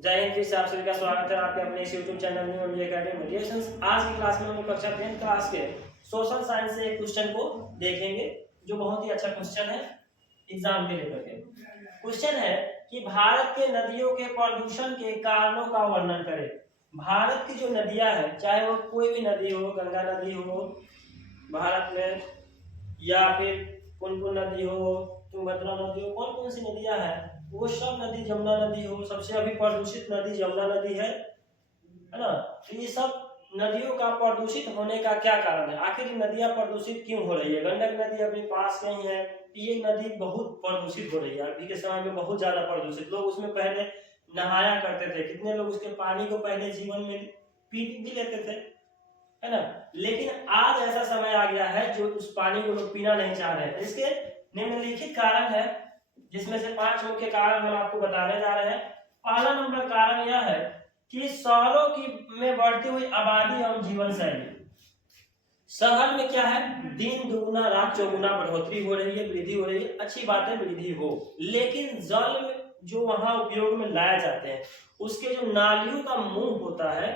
जय हिंद। फिर से आप सभी का स्वागत है आपके अपने इस YouTube channel new India academy. आज की क्लास में हम लोग कक्षा 10 क्लास के सोशल साइंस से एक क्वेश्चन को देखेंगे जो बहुत ही अच्छा क्वेश्चन है एग्जाम के लेकर के। क्वेश्चन है कि भारत के नदियों के प्रदूषण के कारणों का वर्णन करें। भारत की जो नदियां हैं, चाहे वो कोई भी नदी हो, गंगा नदी हो भारत में, या फिर पुनपुन नदी हो, तुंगभद्रा नदी हो, कौन कौन सी नदियां हैं, वो सब नदी, जमुना नदी हो, सबसे अभी प्रदूषित नदी जमुना नदी है ना। तो ये सब नदियों का प्रदूषित होने का क्या कारण है, आखिर ये नदियां प्रदूषित क्यों हो रही है। गंडक नदी अपने पास में ही है, ये नदी बहुत प्रदूषित हो रही है अभी के समय में, बहुत ज्यादा प्रदूषित। लोग उसमें पहले नहाया करते थे, कितने लोग उसके पानी को पहले जीवन में पी भी लेते थे, है ना। लेकिन आज ऐसा समय आ गया है जो उस पानी को लोग पीना नहीं चाह रहे हैं। इसके निम्नलिखित कारण है, जिसमें से 5 मुख्य कारण हम आपको बताने जा रहे हैं। पहला नंबर कारण यह है कि शहरों की में बढ़ती हुई आबादी एवं जीवन शैली। शहर में क्या है, दिन दुगुना रात चौगुना बढ़ोतरी हो रही है, वृद्धि हो रही है। अच्छी बात है, वृद्धि हो, लेकिन जल में जो वहां उपयोग में लाए जाते हैं, उसके जो नालियों का मुंह होता है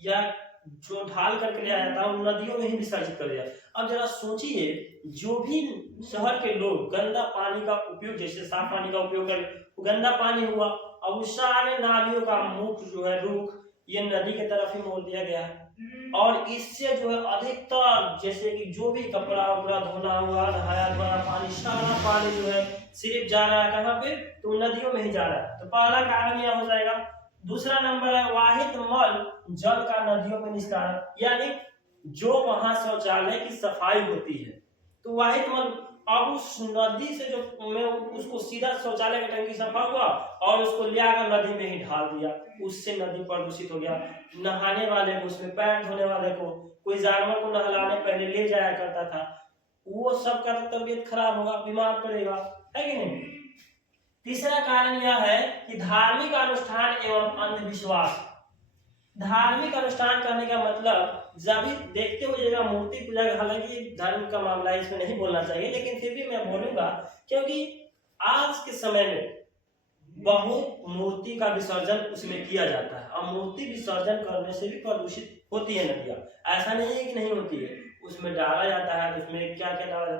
या जो ढाल करके ले आया था, उन नदियों में ही विसर्जित कर दिया। अब जरा सोचिए, जो भी शहर के लोग गंदा पानी का उपयोग, जैसे साफ पानी का उपयोग कर, गंदा पानी हुआ, अब उस सारे नालियों का मुख जो है, रुख, ये नदी के तरफ ही मोड़ दिया गया है। और इससे जो है अधिकतर, जैसे कि जो भी कपड़ा उपड़ा धोना हुआ, नहाया धोना पानी, सारा पानी जो है सिर्फ जा रहा है कहाँ पे, तो नदियों में ही जा रहा है। तो पहला कारण यह हो जाएगा। दूसरा नंबर है वाहित मल जल का नदियों में निस्तारण, यानी जो वहां शौचालय की सफाई होती है, तो वाहित मल अब उस नदी से जो में उसको सीधा शौचालय का टंकी सफा हुआ और उसको ले आकर नदी में ही ढाल दिया, उससे नदी प्रदूषित हो गया। नहाने वाले को, उसमें पैर धोने वाले को, कोई जानवर को नहलाने पहले ले जाया करता था, वो सब का तबीयत खराब होगा, बीमार पड़ेगा, है कि नहीं। तीसरा कारण यह है कि धार्मिक अनुष्ठान एवं अंधविश्वास। धार्मिक अनुष्ठान करने का मतलब, जब भी देखते हुए मूर्ति पूजा, हालांकि धर्म का मामला है, इसमें नहीं बोलना चाहिए, लेकिन फिर भी मैं बोलूंगा, क्योंकि आज के समय में बहुत मूर्ति का विसर्जन उसमें किया जाता है। और मूर्ति विसर्जन करने से भी प्रदूषित होती है नदियां, ऐसा नहीं है कि नहीं होती है। उसमें डाला जाता है, उसमें क्या क्या डाला,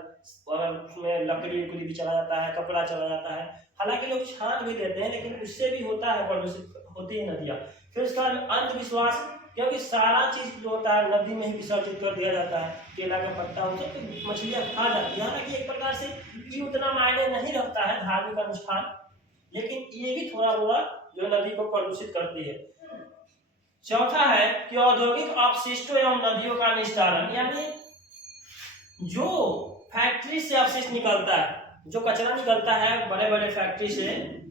उसमें लकड़ी भी चला जाता है, कपड़ा चला जाता है, हालांकि लोग छान भी देते हैं, लेकिन उससे भी होता है, प्रदूषित होती है नदियां। फिर उसके बाद अंधविश्वास, क्योंकि सारा चीज जो होता है नदी में ही विसर्जित कर दिया जाता है। केला का पत्ता होता है तो मछलियां खा जाती है, हालांकि एक प्रकार से ये उतना मायने नहीं रखता है धार्मिक अनुष्ठान, लेकिन ये भी थोड़ा बहुत जो नदी को प्रदूषित करती है। चौथा है कि औद्योगिक अपशिष्टों एवं नदियों का निस्तारण, यानी जो फैक्ट्री से अपशिष्ट निकलता है, जो कचरा निकलता है बड़े बड़े फैक्ट्री से,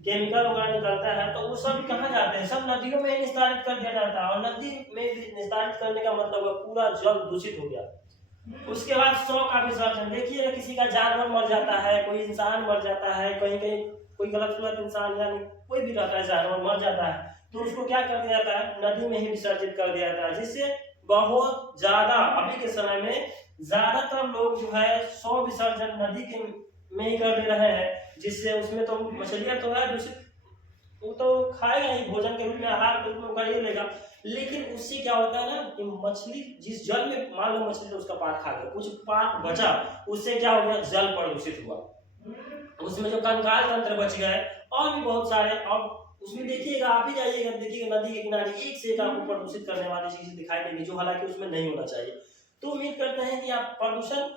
केमिकल वगैरह निकलता है, तो वो सब कहाँ जाते हैं, सब नदियों में निस्तारित कर दिया जाता है। और नदी में निस्तारित करने का मतलब पूरा जल दूषित हो गया। उसके बाद शव का विसर्जन। देखिए, किसी का जानवर मर जाता है, कोई इंसान मर जाता है, कहीं कहीं कोई गलत गलत इंसान, यानी कोई भी रहता है, जानवर मर जाता है, तो उसको क्या कर दिया जाता है, नदी में ही विसर्जित कर दिया जाता है। जिससे बहुत ज्यादा अभी के समय में ज्यादातर लोग जो है शव विसर्जन नदी के में ही कर दे रहे हैं, जिससे उसमें तो मछलियां तो है दूषित, वो तो खाएगा ही, भोजन के रूप में, आहार के रूप में कर ही लेगा, लेकिन उससे क्या होता है ना कि मछली जिस जल में, मान लो मछली तो उसका पात खा गया, कुछ पात बचा, उससे क्या हो गया, जल प्रदूषित हुआ, उसमें जो कंकाल तंत्र बच गए, और भी बहुत सारे। और उसमें देखिएगा, आप ही जाइएगा, देखिएगा नदी के किनारे एक से एक आपको प्रदूषित करने वाली चीजें दिखाई देंगी, जो हालांकि उसमें नहीं होना चाहिए। तो उम्मीद करते हैं कि आप प्रदूषण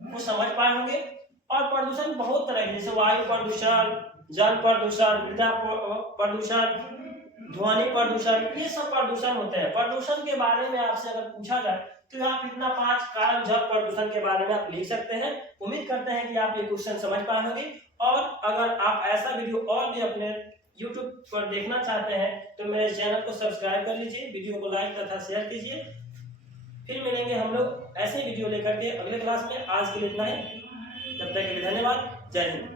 को समझ पाए होंगे। और प्रदूषण बहुत तरह के, जैसे वायु प्रदूषण, जल प्रदूषण, मृदा प्रदूषण, ध्वनि प्रदूषण, ये सब प्रदूषण होते हैं। प्रदूषण के बारे में आपसे अगर पूछा जाए तो आप इतना 5 कारण जल प्रदूषण के बारे में आप लिख सकते हैं। उम्मीद करते हैं कि आप ये क्वेश्चन समझ पाए होंगे। और अगर आप ऐसा वीडियो और भी अपने YouTube पर देखना चाहते हैं तो मेरे चैनल को सब्सक्राइब कर लीजिए, वीडियो को लाइक तथा शेयर कीजिए। फिर मिलेंगे हम लोग ऐसे वीडियो लेकर के अगले क्लास में। आज के लिए इतना ही, तब तक के लिए धन्यवाद। जय हिंद।